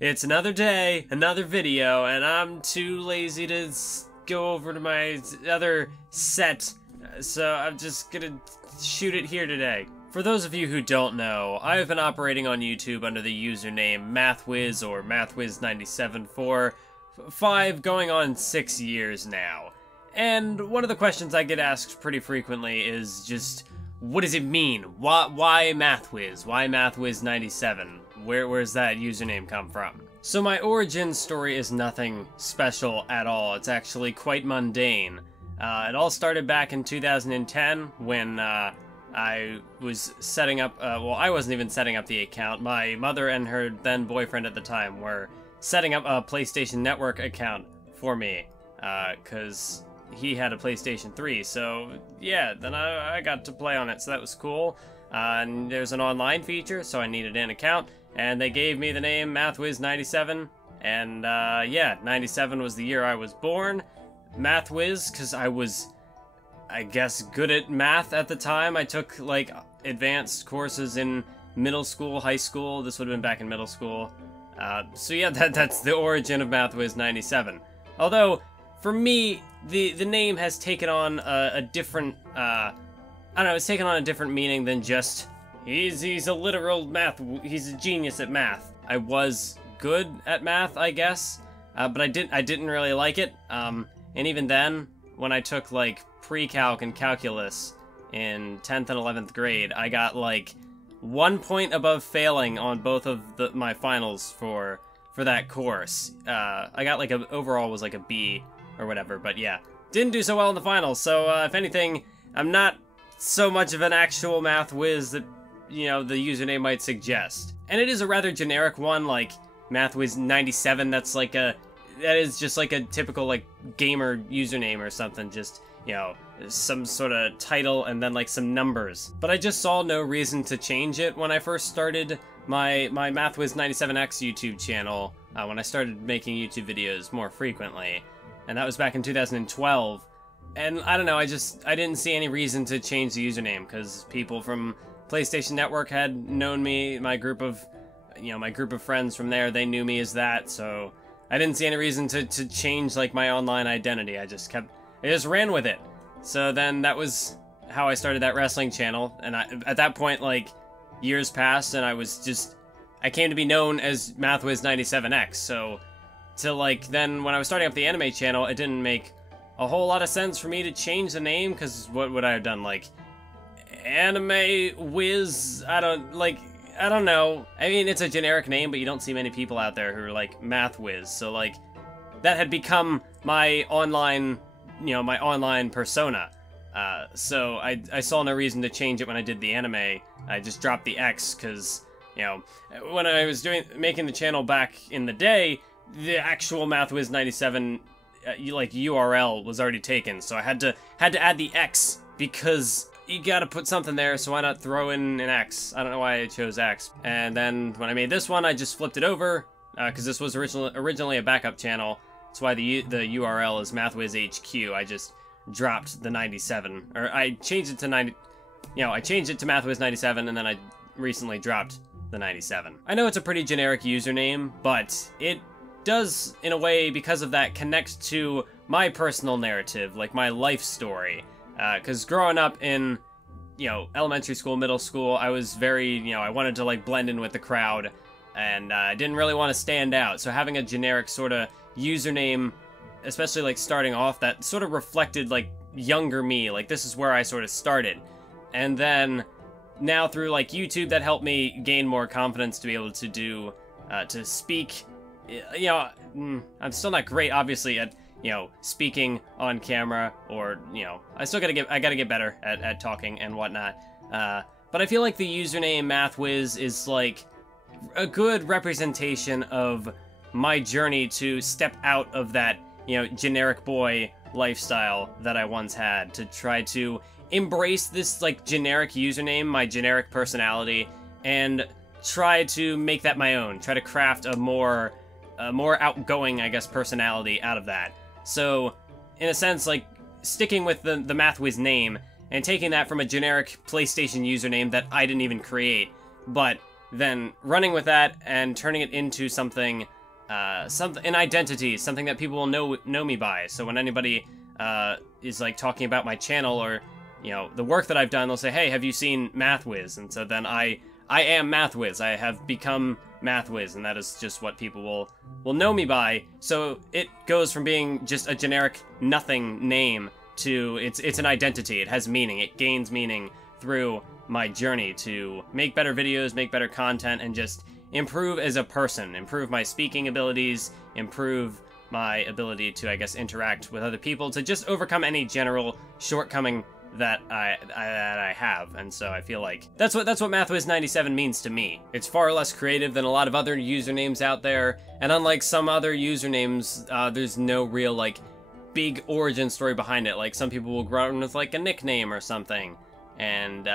It's another day, another video, and I'm too lazy to go over to my other set, so I'm just gonna shoot it here today. For those of you who don't know, I've been operating on YouTube under the username Mathwiz or Mathwiz97 for 5 going on 6 years now. And one of the questions I get asked pretty frequently is just, what does it mean? Why Mathwiz? Why Mathwiz97? Where's that username come from? So my origin story is nothing special at all. It's actually quite mundane. It all started back in 2010 when I was setting up, well, I wasn't even setting up the account. My mother and her then boyfriend at the time were setting up a PlayStation Network account for me, because he had a PlayStation 3, so yeah, then I got to play on it, so that was cool. And there's an online feature, so I needed an account, and they gave me the name Mathwiz97, and yeah, 97 was the year I was born. Mathwiz, because I was, I guess, good at math at the time. I took, like, advanced courses in middle school, high school. This would have been back in middle school. So yeah, that's the origin of Mathwiz97. Although, for me, the name has taken on a different, I don't know, it's taken on a different meaning than just, he's a literal he's a genius at math. I was good at math, I guess, but I didn't really like it, and even then, when I took, like, pre-calc and calculus in 10th and 11th grade, I got, like, 1 point above failing on both of my finals for that course. I got, like, overall was, like, a B or whatever, but yeah. Didn't do so well in the finals, so, if anything, I'm not so much of an actual math whiz that, you know, the username might suggest. And it is a rather generic one, like, Mathwiz97, that is just like a typical, like, gamer username or something, just, you know, some sort of title and then, like, some numbers. But I just saw no reason to change it when I first started my Mathwiz97X YouTube channel, when I started making YouTube videos more frequently. And that was back in 2012. And I don't know, I didn't see any reason to change the username, because people from PlayStation Network had known me, my group of friends from there, they knew me as that, so I didn't see any reason to change, like, my online identity. I just ran with it. So then that was how I started that wrestling channel, and at that point, like, years passed, and I came to be known as Mathwiz97X, so then when I was starting up the anime channel, it didn't make a whole lot of sense for me to change the name, because what would I have done, like, anime whiz? I don't know. I mean, it's a generic name, but you don't see many people out there who are, like, Mathwiz, so, like, that had become my online, you know, my online persona. So I saw no reason to change it when I did the anime. I just dropped the X, because, you know, when I was making the channel back in the day, the actual Mathwiz97 like URL was already taken, so I had to add the X, because you gotta put something there, so why not throw in an X? I don't know why I chose X. And then when I made this one, I just flipped it over, because this was originally a backup channel. That's why the URL is MathwizHQ. I just dropped the 97, or I changed it to I changed it to Mathwiz97, and then I recently dropped the 97. I know it's a pretty generic username, but it does, in a way, because of that, connect to my personal narrative, like my life story. Because growing up in, you know, elementary school, middle school, I was very, you know, I wanted to, like, blend in with the crowd, and I didn't really want to stand out, so having a generic sort of username, especially, like, starting off, that sort of reflected, like, younger me, like, this is where I sort of started. And then, now through, like, YouTube, that helped me gain more confidence to be able to do, to speak. You know, I'm still not great, obviously, at, you know, speaking on camera, or, you know, I gotta get better at talking and whatnot. But I feel like the username Mathwiz is, like, a good representation of my journey to step out of that, you know, generic boy lifestyle that I once had, to try to embrace this, like, generic username, my generic personality, and try to make that my own, try to craft a more outgoing, I guess, personality out of that. So, in a sense, like, sticking with the Mathwiz name, and taking that from a generic PlayStation username that I didn't even create, but then running with that and turning it into something, an identity, something that people will know me by. So when anybody is like talking about my channel or, you know, the work that I've done, they'll say, "Hey, have you seen Mathwiz?" And so then I am Mathwiz. I have become Mathwiz, and that is just what people will know me by. So it goes from being just a generic nothing name to it's an identity. It has meaning. It gains meaning through my journey to make better videos, make better content, and just improve as a person, improve my speaking abilities, improve my ability to, I guess, interact with other people, to just overcome any general shortcoming that I have. And so I feel like that's what Mathwiz97 means to me. It's far less creative than a lot of other usernames out there, and unlike some other usernames, there's no real like big origin story behind it. Like some people will grow in with like a nickname or something, and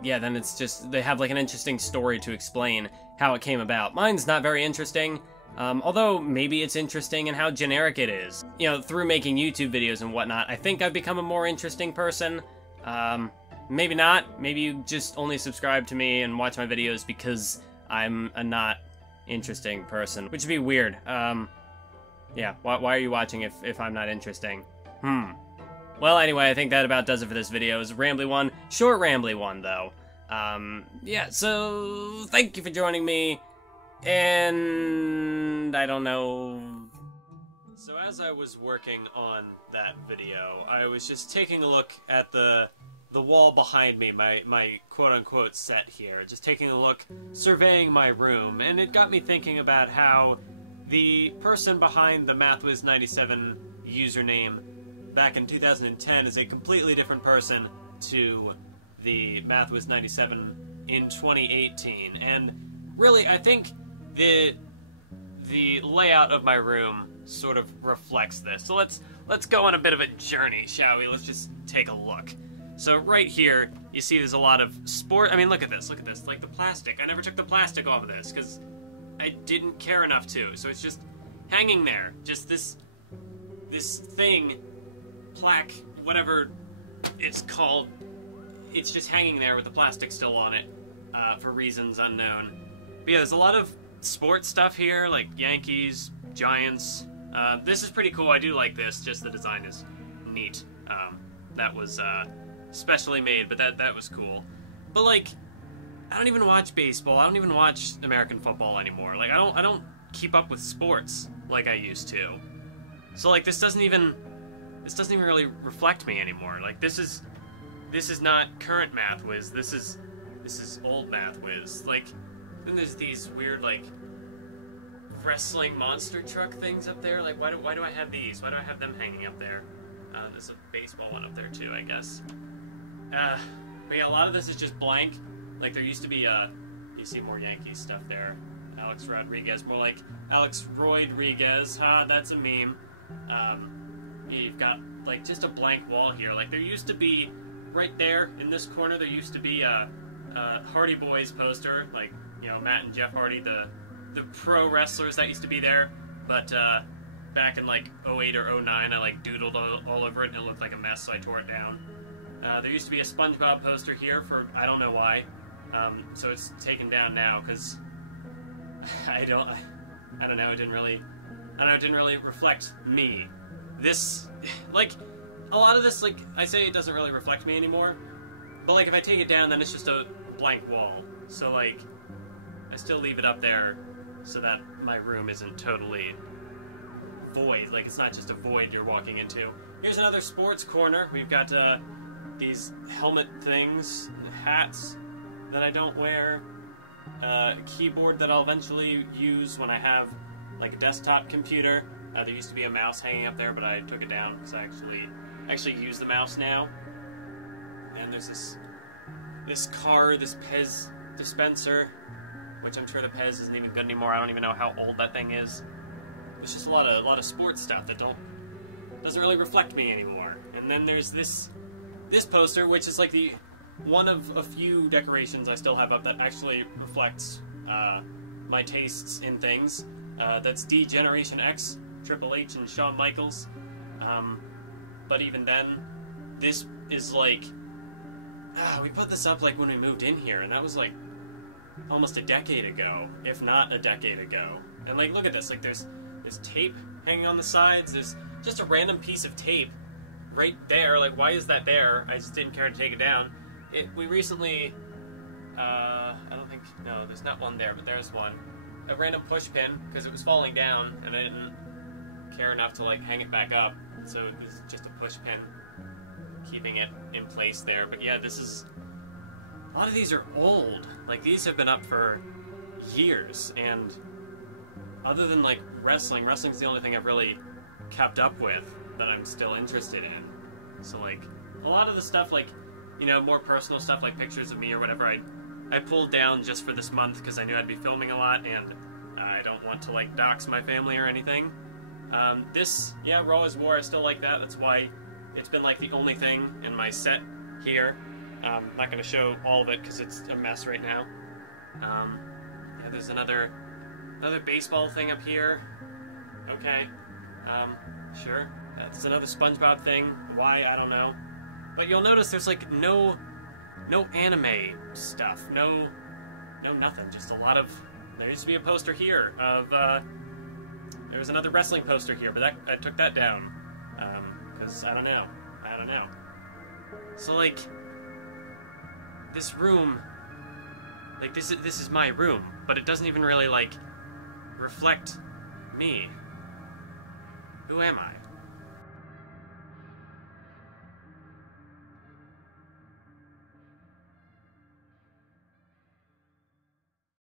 yeah, then it's just they have like an interesting story to explain how it came about. Mine's not very interesting. Although maybe it's interesting in how generic it is. You know, through making YouTube videos and whatnot, I think I've become a more interesting person. Maybe not. Maybe you just only subscribe to me and watch my videos because I'm a not interesting person, which would be weird. Yeah, why are you watching if I'm not interesting? Well, anyway, I think that about does it for this video. It was a rambly one. Short rambly one, though. Yeah, so thank you for joining me. And I don't know. So as I was working on that video, I was just taking a look at the wall behind me, my quote-unquote set here, just taking a look, surveying my room, and it got me thinking about how the person behind the Mathwiz97 username back in 2010 is a completely different person to the Mathwiz97 in 2018, and really, I think the layout of my room sort of reflects this. So let's go on a bit of a journey, shall we? Let's just take a look. So right here, you see there's a lot of sport. I mean, look at this, like the plastic. I never took the plastic off of this because I didn't care enough to. So it's just hanging there, just this thing, plaque, whatever it's called. It's just hanging there with the plastic still on it for reasons unknown. But yeah, there's a lot of sports stuff here, like Yankees, Giants. This is pretty cool. I do like this. Just the design is neat. That was specially made, but that was cool. But like, I don't even watch baseball. I don't even watch American football anymore. Like, I don't keep up with sports like I used to. So like, this doesn't even really reflect me anymore. Like, this is not current Mathwiz. This is old Mathwiz. Like. Then there's these weird, like, wrestling monster truck things up there. Like, why do I have these? Why do I have them hanging up there? There's a baseball one up there, too, I guess. But yeah, a lot of this is just blank. Like, there used to be, you see more Yankees stuff there. Alex Rodriguez, more like Alex Rodriguez. Ha, that's a meme. You've got, like, just a blank wall here. Like, there used to be, right there, in this corner, there used to be a Hardy Boys poster, like, you know, Matt and Jeff Hardy, the pro wrestlers that used to be there, but back in like 08 or 09, I like doodled all over it and it looked like a mess, so I tore it down. There used to be a SpongeBob poster here for I don't know why, so it's taken down now because I don't know, it didn't really reflect me. This, like, a lot of this, like, I say it doesn't really reflect me anymore, but like if I take it down, then it's just a blank wall. So like, I still leave it up there so that my room isn't totally void. Like, it's not just a void you're walking into. Here's another sports corner. We've got these helmet things, hats that I don't wear, a keyboard that I'll eventually use when I have like a desktop computer. There used to be a mouse hanging up there, but I took it down because I actually use the mouse now. And there's this car, this Pez dispenser, which I'm sure the Pez isn't even good anymore. I don't even know how old that thing is. It's just a lot of sports stuff that doesn't really reflect me anymore. And then there's this poster, which is like the one of a few decorations I still have up that actually reflects my tastes in things. That's D Generation X, Triple H, and Shawn Michaels. But even then, this is like, we put this up like when we moved in here, and that was like almost a decade ago, if not a decade ago. And like, look at this, like there's tape hanging on the sides, there's just a random piece of tape right there. Like, why is that there? I just didn't care to take it down. We recently, I don't think, no, there's not one there, but there's one. A random push pin, because it was falling down, and I didn't care enough to like hang it back up, so it's just a push pin keeping it in place there. But yeah, this is, a lot of these are old. Like, these have been up for years, and other than like wrestling's the only thing I've really kept up with that I'm still interested in. So like, a lot of the stuff, like, you know, more personal stuff like pictures of me or whatever, I pulled down just for this month because I knew I'd be filming a lot, and I don't want to like dox my family or anything. This, yeah, Raw is War, I still like that. That's why it's been like the only thing in my set here. I'm not going to show all of it because it's a mess right now. Yeah, there's another baseball thing up here. Okay, sure. That's another SpongeBob thing. Why, I don't know. But you'll notice there's like no anime stuff. No nothing. Just a lot of, there used to be a poster here of, there was another wrestling poster here, but I took that down. Because I don't know. So like, this room, like this is my room, but it doesn't even really like reflect me. Who am I?